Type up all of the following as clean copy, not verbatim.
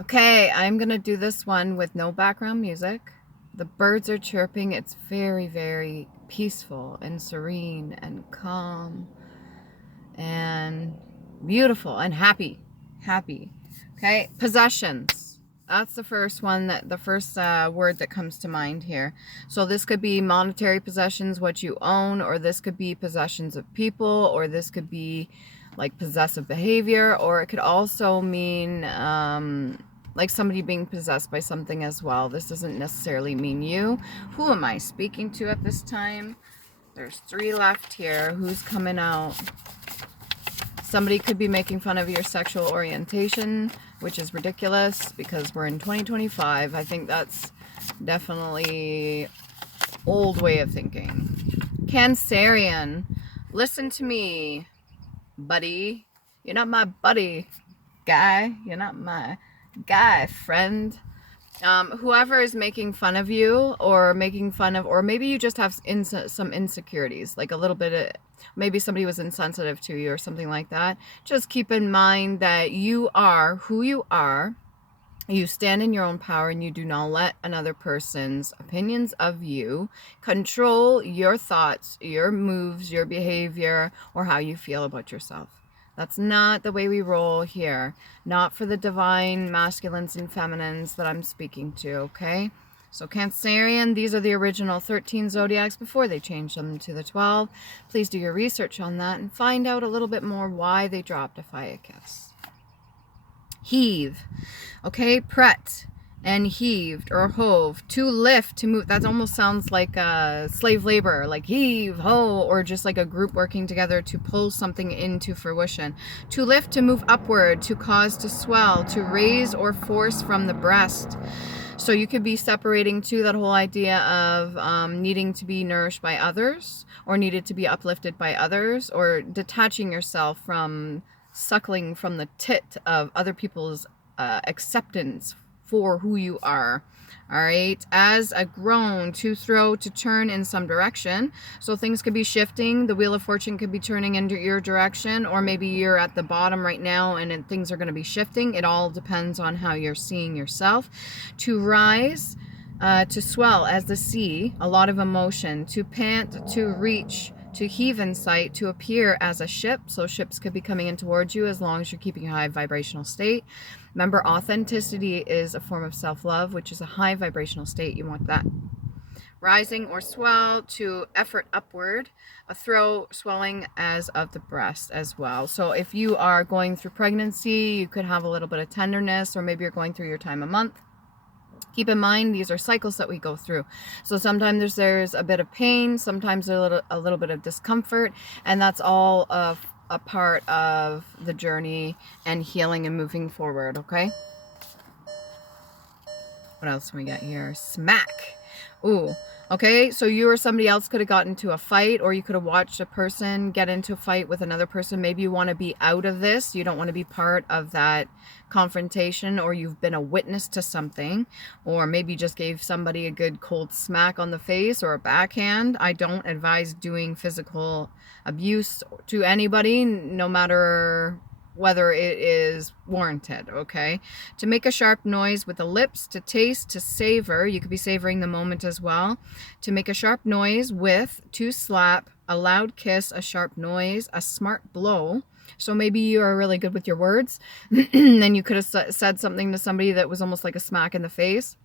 Okay, I'm gonna do this one with no background music. The birds are chirping. It's very, very peaceful and serene and calm and beautiful and happy. Happy. Okay, possessions. That's the first one, that the first word that comes to mind here. So this could be monetary possessions, what you own, or this could be possessions of people, or this could be like possessive behavior, or it could also mean like somebody being possessed by something as well. This doesn't necessarily mean you. Who am I speaking to at this time? There's 3 left here. Who's coming out? Somebody could be making fun of your sexual orientation, which is ridiculous because we're in 2025. I think that's definitely old way of thinking. Cancerian, listen to me, buddy. You're not my buddy, guy. You're not my guy, friend. Whoever is making fun of you or making fun of, or maybe you just have some insecurities, like a little bit of, maybe somebody was insensitive to you or something like that. Just keep in mind that you are who you are. You stand in your own power and you do not let another person's opinions of you control your thoughts, your moves, your behavior, or how you feel about yourself. That's not the way we roll here. Not for the divine masculines and feminines that I'm speaking to, okay? So Cancerian, these are the original 13 zodiacs before they changed them to the 12. Please do your research on that and find out a little bit more why they dropped a fire kiss. Heave. Okay, pret and heaved or hove. To lift, to move. That almost sounds like slave labor, like heave, ho, or just like a group working together to pull something into fruition. To lift, to move upward, to cause to swell, to raise or force from the breast. So you could be separating too that whole idea of needing to be nourished by others or needed to be uplifted by others, or detaching yourself from suckling from the tit of other people's acceptance for who you are. All right, as a groan, to throw, to turn in some direction. So things could be shifting. The wheel of fortune could be turning into your direction, or maybe you're at the bottom right now and things are going to be shifting. It all depends on how you're seeing yourself. To rise, to swell as the sea, a lot of emotion. To pant, to reach, to heave in sight, to appear as a ship. So ships could be coming in towards you as long as you're keeping a high vibrational state. Remember, authenticity is a form of self-love, which is a high vibrational state. You want that. Rising or swell, to effort upward, a throw, swelling as of the breast as well. So if you are going through pregnancy, you could have a little bit of tenderness, or maybe you're going through your time of month. Keep in mind, these are cycles that we go through. So sometimes there's a bit of pain, sometimes a little bit of discomfort, and that's all a part of the journey and healing and moving forward, okay? What else do we got here? Smack. Ooh, okay, so you or somebody else could have gotten into a fight, or you could have watched a person get into a fight with another person. Maybe you want to be out of this. You don't want to be part of that confrontation, or you've been a witness to something, or maybe you just gave somebody a good cold smack on the face or a backhand. I don't advise doing physical abuse to anybody, no matter whether it is warranted, okay? To make a sharp noise with the lips, to taste, to savor. You could be savoring the moment as well. To make a sharp noise with, to slap, a loud kiss, a sharp noise, a smart blow. So maybe you are really good with your words. Then you could have said something to somebody that was almost like a smack in the face.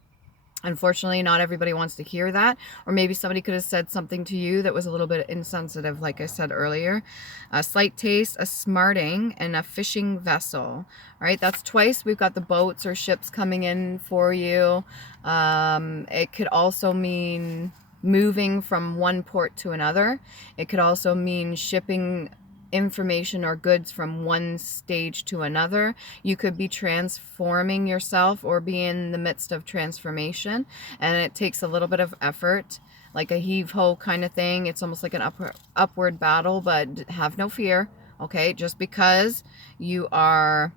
Unfortunately, not everybody wants to hear that. Or maybe somebody could have said something to you that was a little bit insensitive, like I said earlier. A slight taste, a smarting, and a fishing vessel. All right, that's twice. We've got the boats or ships coming in for you. It could also mean moving from one port to another. It could also mean shipping information or goods from one stage to another. You could be transforming yourself or be in the midst of transformation, and it takes a little bit of effort, like a heave-ho kind of thing. It's almost like an upward battle, but have no fear, okay? Just because you are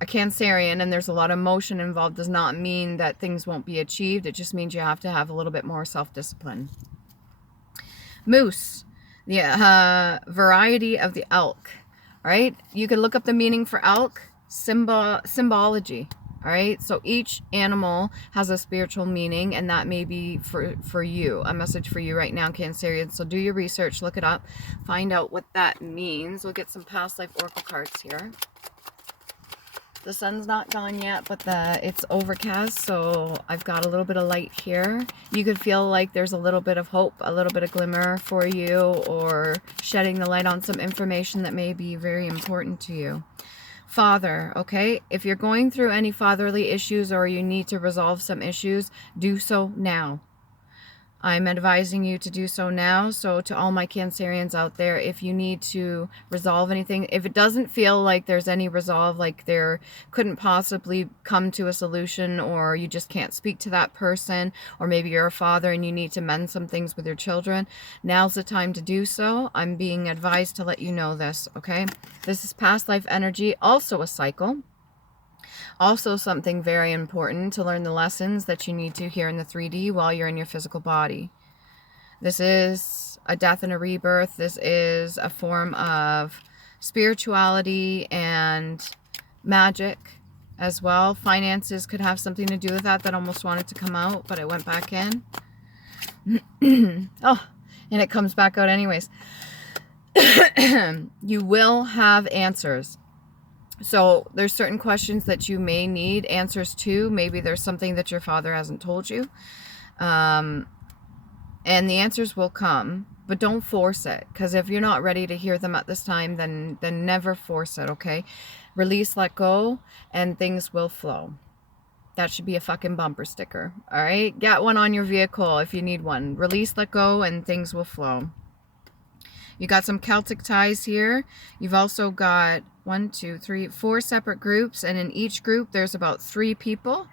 a Cancerian and there's a lot of emotion involved does not mean that things won't be achieved. It just means you have to have a little bit more self-discipline. Moose, the variety of the elk, right? You can look up the meaning for elk, symbology, All right, so each animal has a spiritual meaning, and that may be for you, a message for you right now, Cancerian. So do your research, look it up, find out what that means. We'll get some past life oracle cards here. The sun's not gone yet, but it's overcast, so I've got a little bit of light here. You could feel like there's a little bit of hope, a little bit of glimmer for you, or shedding the light on some information that may be very important to you. Father, okay? If you're going through any fatherly issues or you need to resolve some issues, do so now. I'm advising you to do so now. So to all my Cancerians out there, if you need to resolve anything, if it doesn't feel like there's any resolve, like there couldn't possibly come to a solution, or you just can't speak to that person, or maybe you're a father and you need to mend some things with your children, now's the time to do so. I'm being advised to let you know this, okay? This is past life energy, also a cycle. Also something very important to learn the lessons that you need to here in the 3D while you're in your physical body. This is a death and a rebirth. This is a form of spirituality and magic as well. Finances could have something to do with that. That almost wanted to come out, but it went back in. Oh, and it comes back out anyways. You will have answers. So there's certain questions that you may need answers to. Maybe there's something that your father hasn't told you. And the answers will come, but don't force it. Because if you're not ready to hear them at this time, then never force it, okay? Release, let go, and things will flow. That should be a fucking bumper sticker, all right? Get one on your vehicle if you need one. Release, let go, and things will flow. You got some Celtic ties here. You've also got 1, 2, 3, 4 separate groups, and in each group there's about 3 people,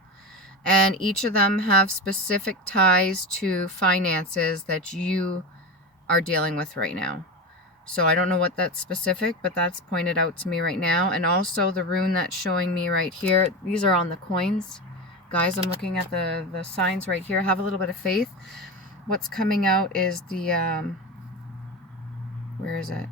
and each of them have specific ties to finances that you are dealing with right now. So I don't know what that's specific, but that's pointed out to me right now. And also the rune that's showing me right here, these are on the coins. Guys, I'm looking at the signs right here. Have a little bit of faith. What's coming out is the... where is it?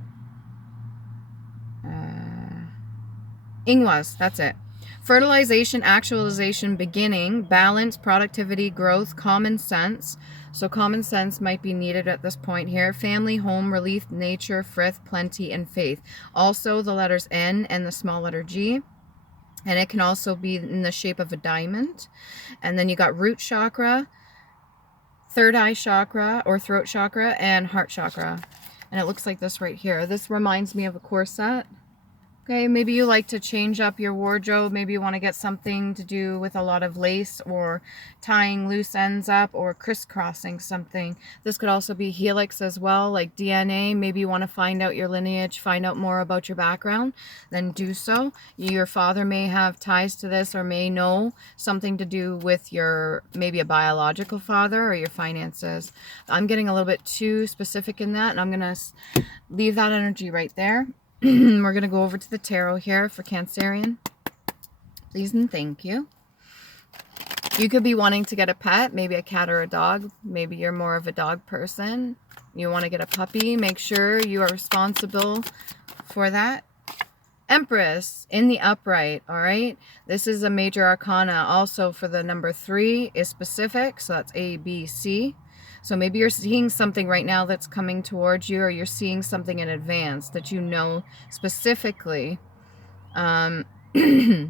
Ingwas, that's it. Fertilization, actualization, beginning, balance, productivity, growth, common sense. So common sense might be needed at this point here. Family, home, relief, nature, frith, plenty, and faith. Also the letters N and the small letter G. And it can also be in the shape of a diamond. And then you got root chakra, third eye chakra or throat chakra, and heart chakra. And it looks like this right here. This reminds me of a corset. Okay, maybe you like to change up your wardrobe. Maybe you want to get something to do with a lot of lace, or tying loose ends up, or crisscrossing something. This could also be helix as well, like DNA. Maybe you want to find out your lineage, find out more about your background, then do so. Your father may have ties to this, or may know something to do with your, maybe a biological father, or your finances. I'm getting a little bit too specific in that, and I'm going to leave that energy right there. We're going to go over to the tarot here for Cancerian. Please and thank you. You could be wanting to get a pet, maybe a cat or a dog. Maybe you're more of a dog person. You want to get a puppy. Make sure you are responsible for that. Empress in the upright, all right? This is a major arcana. Also for the number 3 is specific, so that's A, B, C. So maybe you're seeing something right now that's coming towards you, or you're seeing something in advance that you know specifically. You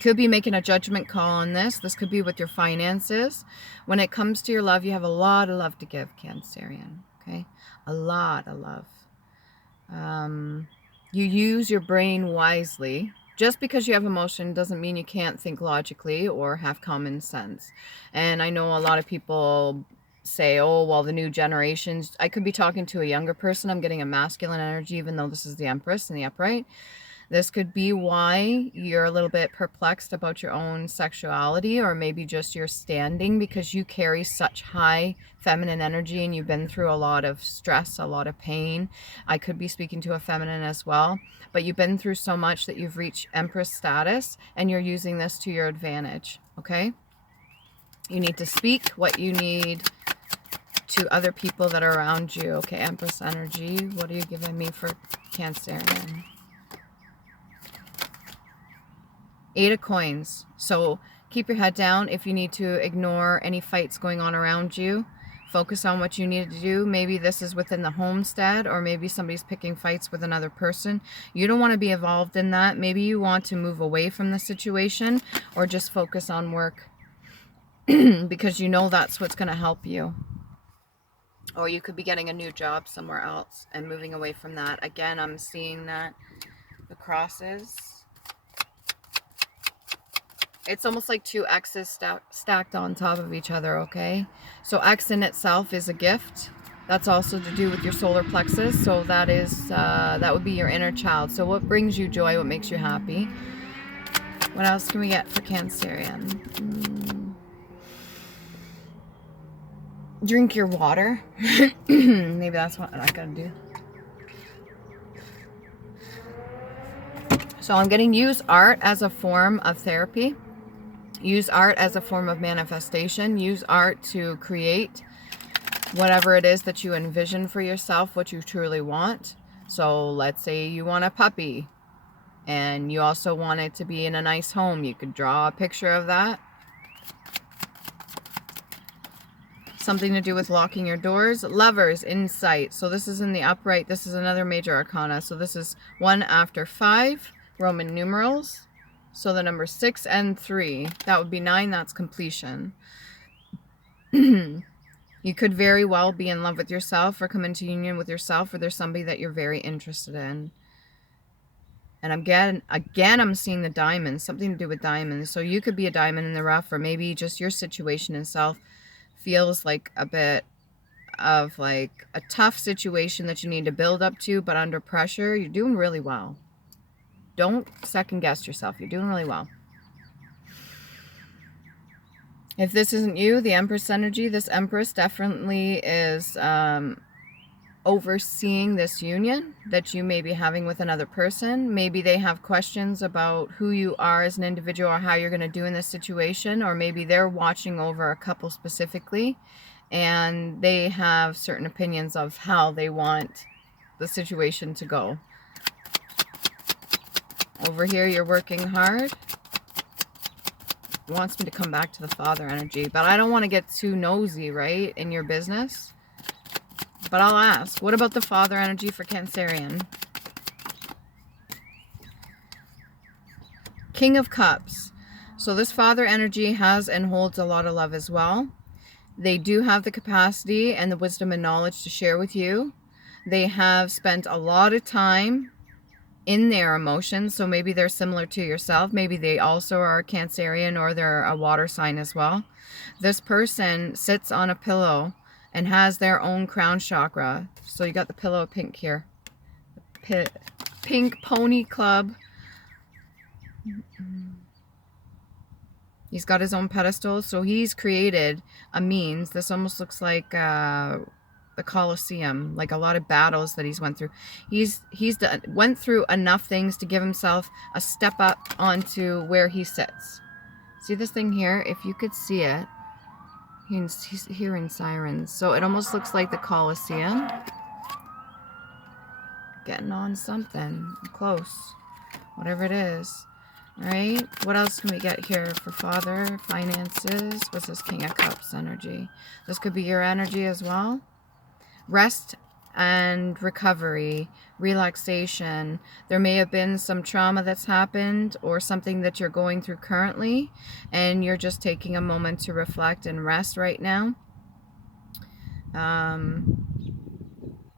could be making a judgment call on this. This could be with your finances. When it comes to your love, you have a lot of love to give, Cancerian, okay? A lot of love. You use your brain wisely. Just because you have emotion doesn't mean you can't think logically or have common sense. And I know a lot of people say, oh, well, the new generations. I could be talking to a younger person. I'm getting a masculine energy, even though this is the Empress in the upright. This could be why you're a little bit perplexed about your own sexuality, or maybe just your standing, because you carry such high feminine energy and you've been through a lot of stress, a lot of pain. I could be speaking to a feminine as well, but you've been through so much that you've reached Empress status, and you're using this to your advantage, okay? You need to speak what you need to other people that are around you. Okay, Empress energy, what are you giving me for Cancerian? Eight of coins. So keep your head down. If you need to ignore any fights going on around you, focus on what you need to do. Maybe this is within the homestead, or maybe somebody's picking fights with another person. You don't want to be involved in that. Maybe you want to move away from the situation, or just focus on work because you know that's what's going to help you. Or you could be getting a new job somewhere else and moving away from that. Again, I'm seeing that the crosses. It's almost like two X's stacked on top of each other, okay? So X in itself is a gift. That's also to do with your solar plexus. So that is, that would be your inner child. So what brings you joy? What makes you happy? What else can we get for Cancerian? Drink your water. Maybe that's what I gotta do. So I'm getting use art as a form of therapy. Use art as a form of manifestation. Use art to create whatever it is that you envision for yourself, what you truly want. So let's say you want a puppy and you also want it to be in a nice home. You could draw a picture of that. Something to do with locking your doors. Lovers, insight. So this is in the upright. This is another major arcana. So this is 1 after 5 Roman numerals. So the number 6 and 3, that would be 9. That's completion. You could very well be in love with yourself or come into union with yourself, or there's somebody that you're very interested in. And again, I'm seeing the diamonds, something to do with diamonds. So you could be a diamond in the rough, or maybe just your situation itself feels like a bit of like a tough situation that you need to build up to, but under pressure, you're doing really well. Don't second guess yourself. You're doing really well. If this isn't you, the Empress energy, this Empress definitely is overseeing this union that you may be having with another person. Maybe they have questions about who you are as an individual or how you're going to do in this situation, or maybe they're watching over a couple specifically and they have certain opinions of how they want the situation to go. Over here, you're working hard. Wants me to come back to the Father energy, but I don't want to get too nosy, right, in your business. But I'll ask, what about the Father energy for Cancerian? King of Cups. So this Father energy has and holds a lot of love as well. They do have the capacity and the wisdom and knowledge to share with you. They have spent a lot of time in their emotions, so maybe they're similar to yourself. Maybe they also are Cancerian, or they're a water sign as well. This person sits on a pillow and has their own crown chakra. So you got the pillow of pink here. Pink pony club. He's got his own pedestal, so he's created a means. This almost looks like the Colosseum, like a lot of battles that he's went through. Went through enough things to give himself a step up onto where he sits. See this thing here? If you could see it, he's hearing sirens. So it almost looks like the Colosseum. Getting on something close, whatever it is. All right, what else can we get here for Father? Finances. What's this King of Cups energy? This could be your energy as well. Rest and recovery, relaxation. There may have been some trauma that's happened, or something that you're going through currently, and you're just taking a moment to reflect and rest right now.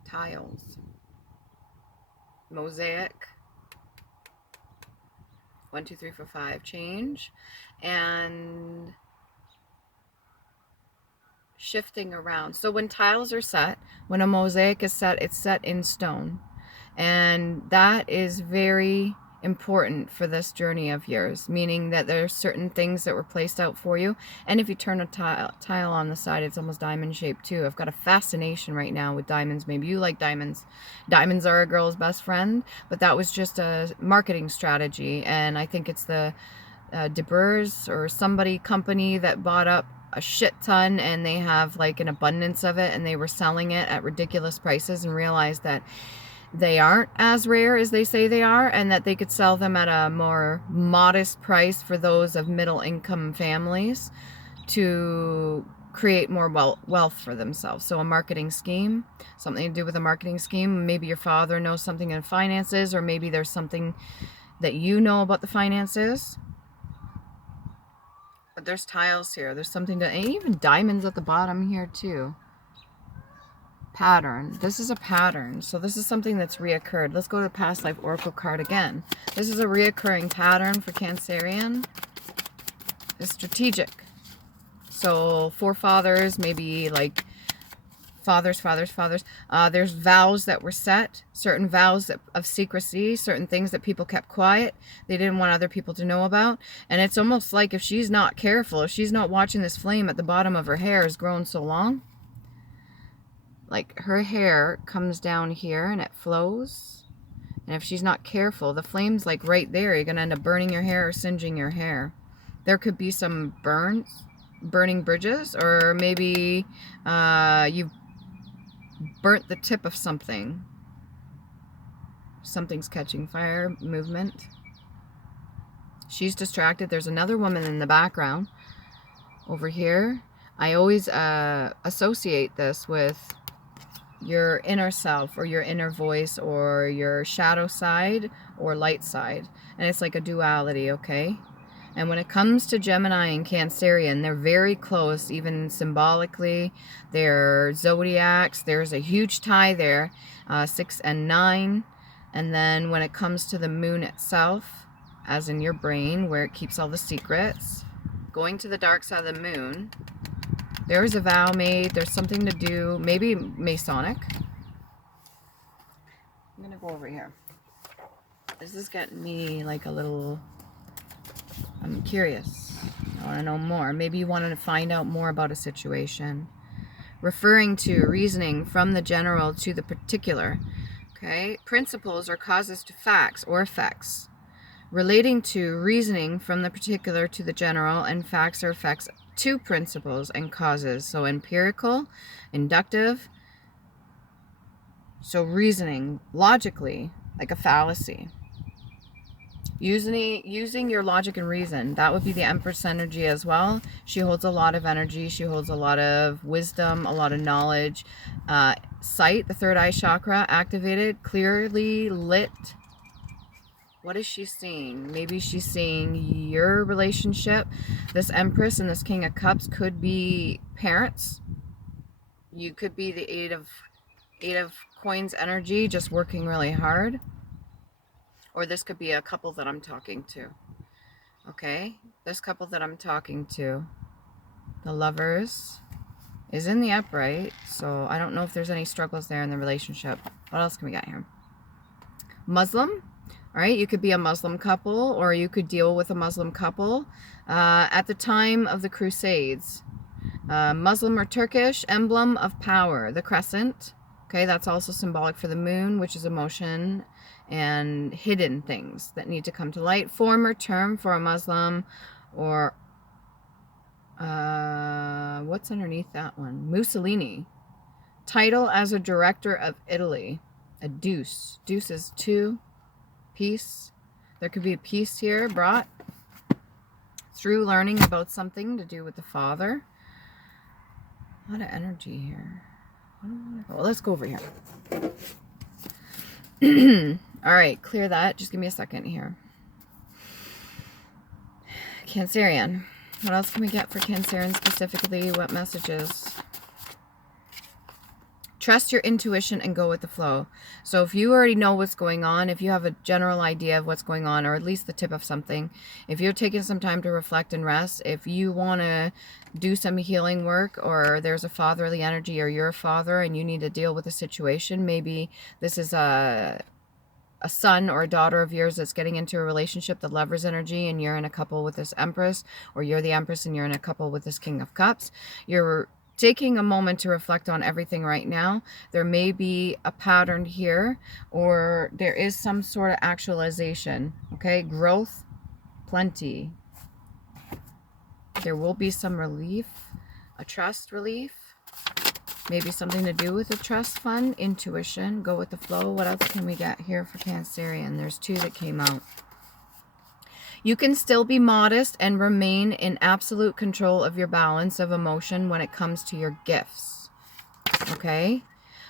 Tiles. Mosaic. 1, 2, 3, 4, 5. Change. And shifting around. So when tiles are set, when a mosaic is set, it's set in stone. And that is very important for this journey of yours, meaning that there's certain things that were placed out for you. And if you turn a tile on the side, it's almost diamond shaped too. I've got a fascination right now with diamonds. Maybe you like diamonds. Diamonds are a girl's best friend, but that was just a marketing strategy. And I think it's the De Beers or company that bought up a shit ton, and they have like an abundance of it, and they were selling it at ridiculous prices, and realized that they aren't as rare as they say they are, and that they could sell them at a more modest price for those of middle income families to create more wealth for themselves. So a marketing scheme, something to do with a marketing scheme. Maybe your father knows something in finances, or maybe there's something that you know about the finances. But there's tiles here. There's something to, and even diamonds at the bottom here too. Pattern. This is a pattern. So this is something that's reoccurred. Let's go to the past life oracle card again. This is a reoccurring pattern for Cancerian. It's strategic. So forefathers, maybe like fathers. There's vows that were set, certain vows of secrecy, certain things that people kept quiet. They didn't want other people to know about. And it's almost like if she's not careful, if she's not watching this flame at the bottom of her hair has grown so long, like her hair comes down here and it flows. And if she's not careful, the flame's like right there. You're going to end up burning your hair or singeing your hair. There could be some burning bridges, or maybe you've burnt the tip of something. Something's catching fire. Movement. She's distracted. There's another woman in the background over here. I always associate this with your inner self, or your inner voice, or your shadow side or light side. And it's like a duality, okay? And when it comes to Gemini and Cancerian, they're very close, even symbolically. They're zodiacs. There's a huge tie there, 6 and 9. And then when it comes to the moon itself, as in your brain, where it keeps all the secrets, going to the dark side of the moon, there's a vow made. There's something to do, maybe Masonic. I'm going to go over here. This is getting me like a little... I'm curious. I want to know more. Maybe you want to find out more about a situation. Referring to reasoning from the general to the particular. Okay? Principles or causes to facts or effects. Relating to reasoning from the particular to the general, and facts or effects to principles and causes. So empirical, inductive. So reasoning, logically, like a fallacy. Using your logic and reason. That would be the Empress energy as well. She holds a lot of energy. She holds a lot of wisdom, a lot of knowledge. Sight, the third eye chakra, activated, clearly lit. What is she seeing? Maybe she's seeing your relationship. This Empress and this King of Cups could be parents. You could be the Eight of Coins energy, just working really hard. Or this could be a couple that I'm talking to. Okay? This couple that I'm talking to, the Lovers, is in the upright. So I don't know if there's any struggles there in the relationship. What else can we get here? Muslim. All right? You could be a Muslim couple, or you could deal with a Muslim couple. At the time of the Crusades, Muslim or Turkish, emblem of power, the crescent. Okay? That's also symbolic for the moon, which is emotion and hidden things that need to come to light. Former term for a Muslim, or what's underneath that one? Mussolini. Title as a director of Italy. A deuce. Deuce is 2. Peace. There could be a peace here brought through learning about something to do with the father. A lot of energy here. Well, let's go over here. All right, clear that. Just give me a second here. Cancerian. What else can we get for Cancerian specifically? What messages? Trust your intuition and go with the flow. So if you already know what's going on, if you have a general idea of what's going on, or at least the tip of something, if you're taking some time to reflect and rest, if you want to do some healing work, or there's a fatherly energy, or you're a father and you need to deal with a situation, maybe this is a son or a daughter of yours that's getting into a relationship, the Lover's energy, and you're in a couple with this Empress, or you're the Empress and you're in a couple with this King of Cups. You're taking a moment to reflect on everything right now. There may be a pattern here, or there is some sort of actualization. Okay, growth, plenty. There will be some relief, a trust relief. Maybe something to do with a trust fund, intuition, go with the flow. What else can we get here for Cancerian? There's 2 that came out. You can still be modest and remain in absolute control of your balance of emotion when it comes to your gifts. Okay?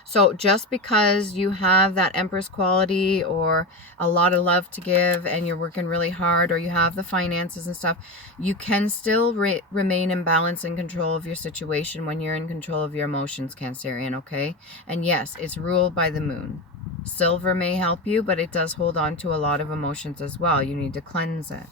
So just because you have that Empress quality or a lot of love to give and you're working really hard or you have the finances and stuff, you can still remain in balance and control of your situation when you're in control of your emotions, Cancerian, okay? And yes, it's ruled by the moon. Silver may help you, but it does hold on to a lot of emotions as well. You need to cleanse it.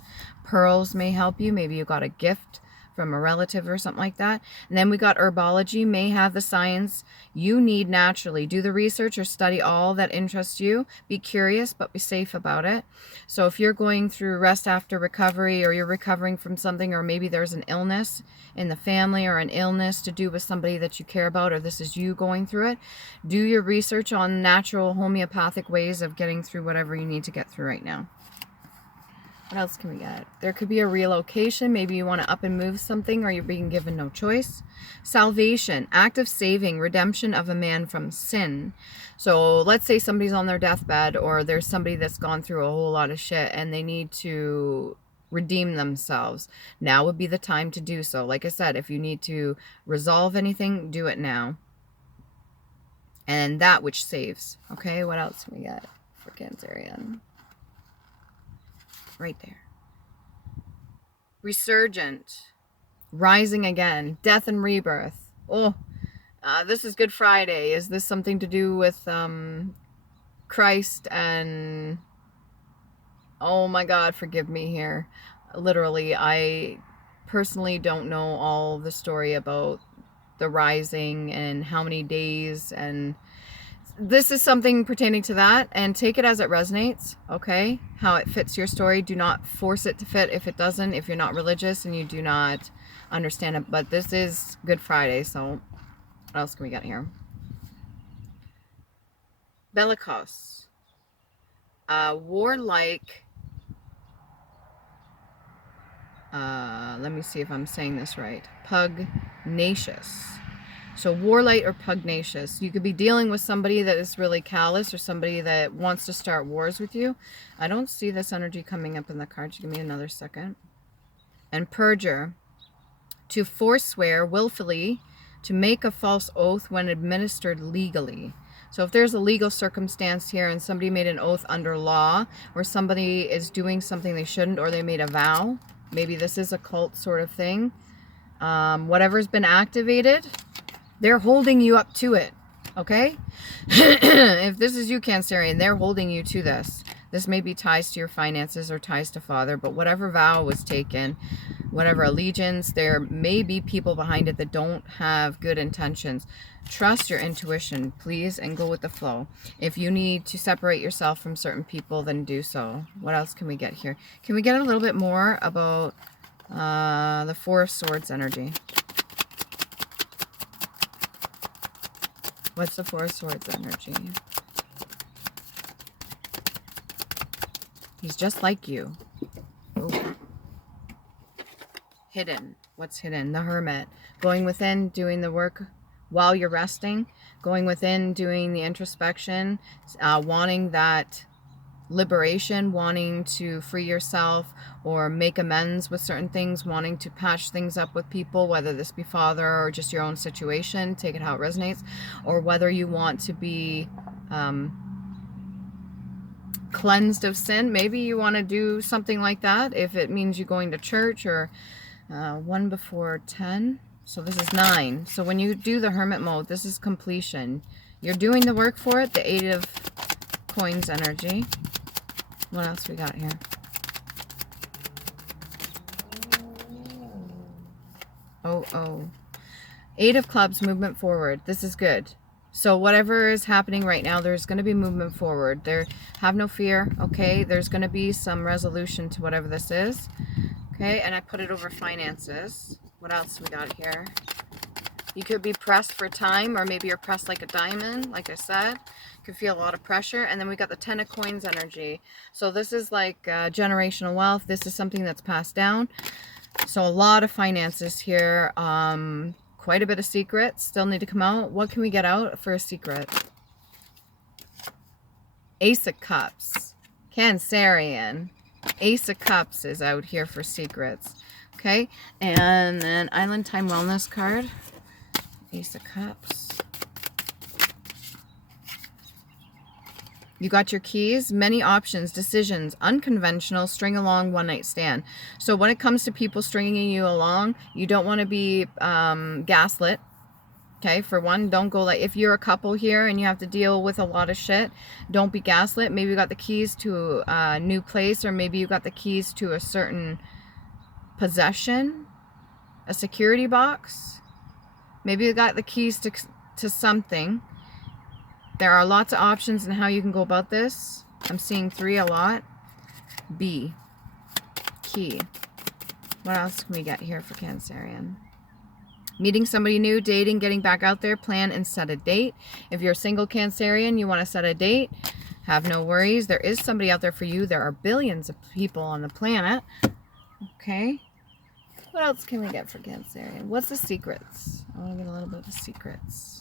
Pearls may help you. Maybe you got a gift from a relative or something like that. And then we got herbology, may have the science you need naturally. Do the research or study all that interests you. Be curious, but be safe about it. So if you're going through rest after recovery, or you're recovering from something, or maybe there's an illness in the family or an illness to do with somebody that you care about, or this is you going through it, do your research on natural homeopathic ways of getting through whatever you need to get through right now. What else can we get? There could be a relocation. Maybe you want to up and move something, or you're being given no choice. Salvation, act of saving, redemption of a man from sin. So let's say somebody's on their deathbed, or there's somebody that's gone through a whole lot of shit and they need to redeem themselves. Now would be the time to do so. Like I said, if you need to resolve anything, do it now. And that which saves. Okay, what else can we get for Cancerian? Right there. Resurgent. Rising again. Death and rebirth. Oh, this is Good Friday. Is this something to do with Christ and... Oh my God, forgive me here. Literally, I personally don't know all the story about the rising and how many days, and this is something pertaining to that, and take it as it resonates, okay? How it fits your story. Do not force it to fit if it doesn't, if you're not religious and you do not understand it. But this is Good Friday, so what else can we get here? Bellicose. Warlike. Let me see if I'm saying this right. Pugnacious. So warlike or pugnacious. You could be dealing with somebody that is really callous, or somebody that wants to start wars with you. I don't see this energy coming up in the cards. Give me another second. And perjure. To forswear willfully, to make a false oath when administered legally. So if there's a legal circumstance here and somebody made an oath under law, or somebody is doing something they shouldn't, or they made a vow, maybe this is a cult sort of thing. Whatever's been activated, they're holding you up to it, okay? If this is you, Cancerian, they're holding you to this. This may be ties to your finances or ties to father, but whatever vow was taken, whatever allegiance, there may be people behind it that don't have good intentions. Trust your intuition, please, and go with the flow. If you need to separate yourself from certain people, then do so. What else can we get here? Can we get a little bit more about the Four of Swords energy? What's the Four of Swords energy? He's just like you. Ooh. Hidden. What's hidden? The Hermit. Going within, doing the work while you're resting. Going within, doing the introspection. Wanting that liberation. Wanting to free yourself or make amends with certain things. Wanting to patch things up with people, whether this be father or just your own situation. Take it how it resonates. Or whether you want to be... cleansed of sin. Maybe you want to do something like that if it means you going to church, or 1 before 10. So this is 9. So when you do the hermit mode, this is completion. You're doing the work for it. The 8 of coins energy. What else we got here? Oh. 8 of clubs, movement forward. This is good. So whatever is happening right now, there's going to be movement forward. Have no fear, okay? There's going to be some resolution to whatever this is, okay? And I put it over finances. What else we got here? You could be pressed for time, or maybe you're pressed like a diamond, like I said. You could feel a lot of pressure. And then we got the 10 of coins energy. So this is like generational wealth. This is something that's passed down. So a lot of finances here. quite a bit of secrets still need to come out. What can we get out for a secret? Ace of Cups. Cancerian. Ace of Cups is out here for secrets. Okay, and then Island Time Wellness card. Ace of Cups. You got your keys, many options, decisions, unconventional, string along, one night stand. So when it comes to people stringing you along, you don't want to be gaslit. Okay, for one, don't go like, if you're a couple here and you have to deal with a lot of shit, don't be gaslit. Maybe you got the keys to a new place, or maybe you got the keys to a certain possession, a security box. Maybe you got the keys to something. There are lots of options in how you can go about this. I'm seeing 3 a lot. B. Key. What else can we get here for Cancerian? Meeting somebody new, dating, getting back out there, plan and set a date. If you're a single Cancerian, you want to set a date, have no worries. There is somebody out there for you. There are billions of people on the planet. Okay. What else can we get for Cancerian? What's the secrets? I want to get a little bit of the secrets.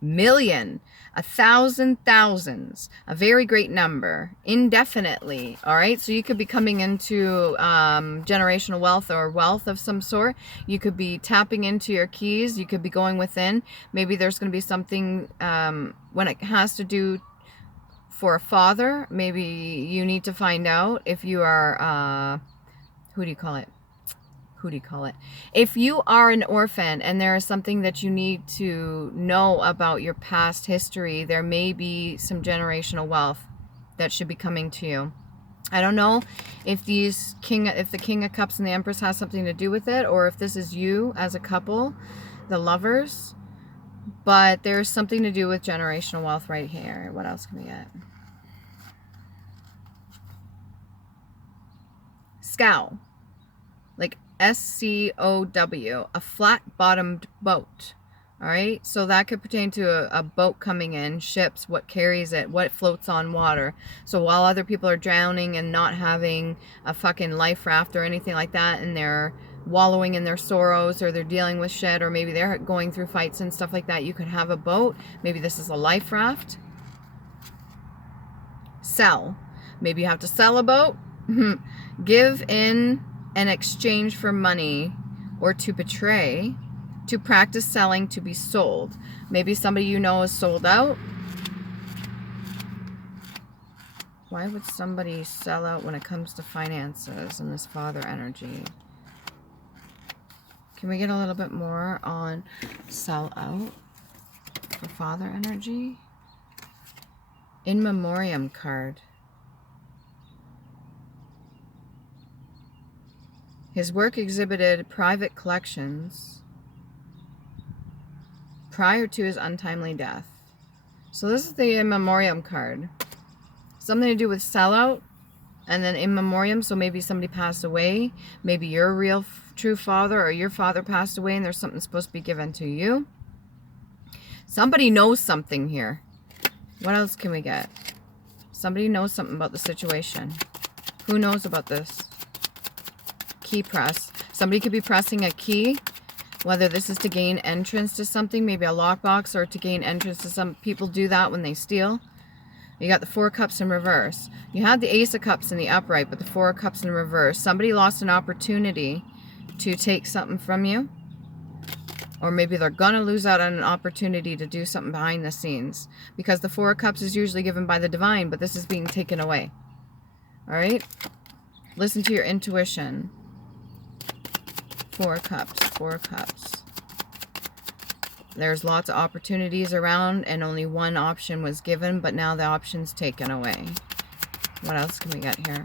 Million, 1,000 thousands, a very great number, indefinitely. All right, so you could be coming into generational wealth or wealth of some sort. You could be tapping into your keys. You could be going within. Maybe there's going to be something when it has to do for a father. Maybe you need to find out if you are who do you call it? If you are an orphan and there is something that you need to know about your past history, there may be some generational wealth that should be coming to you. I don't know if the King of Cups and the Empress has something to do with it, or if this is you as a couple, the lovers, but there's something to do with generational wealth right here. What else can we get? Scow. Like SCOW, a flat-bottomed boat. All right, so that could pertain to a boat coming in, ships, what carries it, what floats on water. So while other people are drowning and not having a fucking life raft or anything like that, and they're wallowing in their sorrows, or they're dealing with shit, or maybe they're going through fights and stuff like that, you could have a boat. Maybe this is a life raft. Sell. Maybe you have to sell a boat. Give in in exchange for money, or to betray, to practice selling, to be sold. Maybe somebody you know is sold out. Why would somebody sell out when it comes to finances and this father energy? Can we get a little bit more on sell out for father energy? In Memoriam card. His work exhibited private collections prior to his untimely death. So this is the in memoriam card. Something to do with sellout, and then in memoriam, so maybe somebody passed away. Maybe you're a real true father, or your father passed away and there's something supposed to be given to you. Somebody knows something here. What else can we get? Somebody knows something about the situation. Who knows about this? Key press. Somebody could be pressing a key, whether this is to gain entrance to something, maybe a lockbox, or to gain entrance to some. People do that when they steal. You got the 4 cups in reverse. You had the Ace of Cups in the upright, but the 4 cups in reverse. Somebody lost an opportunity to take something from you, or maybe they're gonna lose out on an opportunity to do something behind the scenes, because the 4 cups is usually given by the divine, but this is being taken away. All right, listen to your intuition. 4 cups, 4 cups. There's lots of opportunities around, and only one option was given, but now the option's taken away. What else can we get here?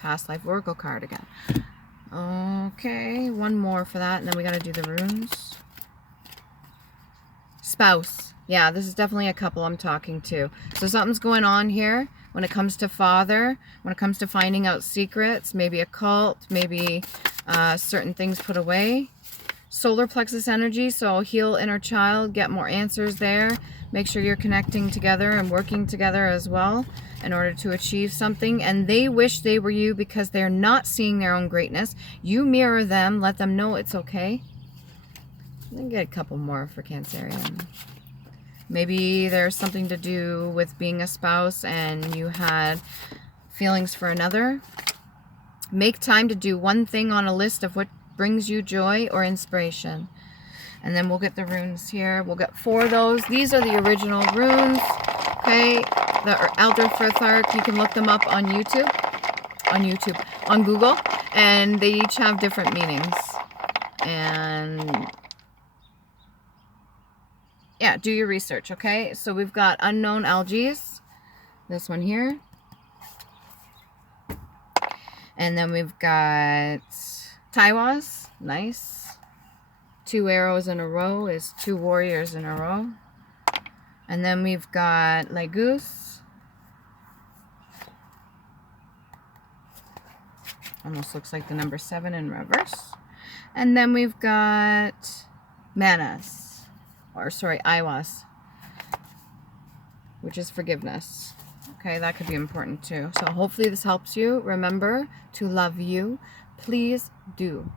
Past life oracle card again. Okay, one more for that, and then we gotta do the runes. Spouse. Yeah, this is definitely a couple I'm talking to. So something's going on here when it comes to father, when it comes to finding out secrets, maybe a cult, maybe certain things put away. solar plexus energy, so heal inner child, get more answers there. Make sure you're connecting together and working together as well in order to achieve something. And they wish they were you because they're not seeing their own greatness. You mirror them, let them know it's okay. Then get a couple more for Cancerian. Maybe there's something to do with being a spouse and you had feelings for another. Make time to do one thing on a list of what brings you joy or inspiration. And then we'll get the runes here. We'll get 4 of those. These are the original runes. Okay, the Elder Frithart. You can look them up on YouTube. On Google. And they each have different meanings. And yeah, do your research, okay? So we've got unknown algaes. This one here. And then we've got Taiwas. Nice. 2 arrows in a row is 2 warriors in a row. And then we've got Legoose. Almost looks like the number 7 in reverse. And then we've got Manas. Or sorry, Iwas. Which is forgiveness. Okay, that could be important too. So hopefully this helps you. Remember to love you. Please do.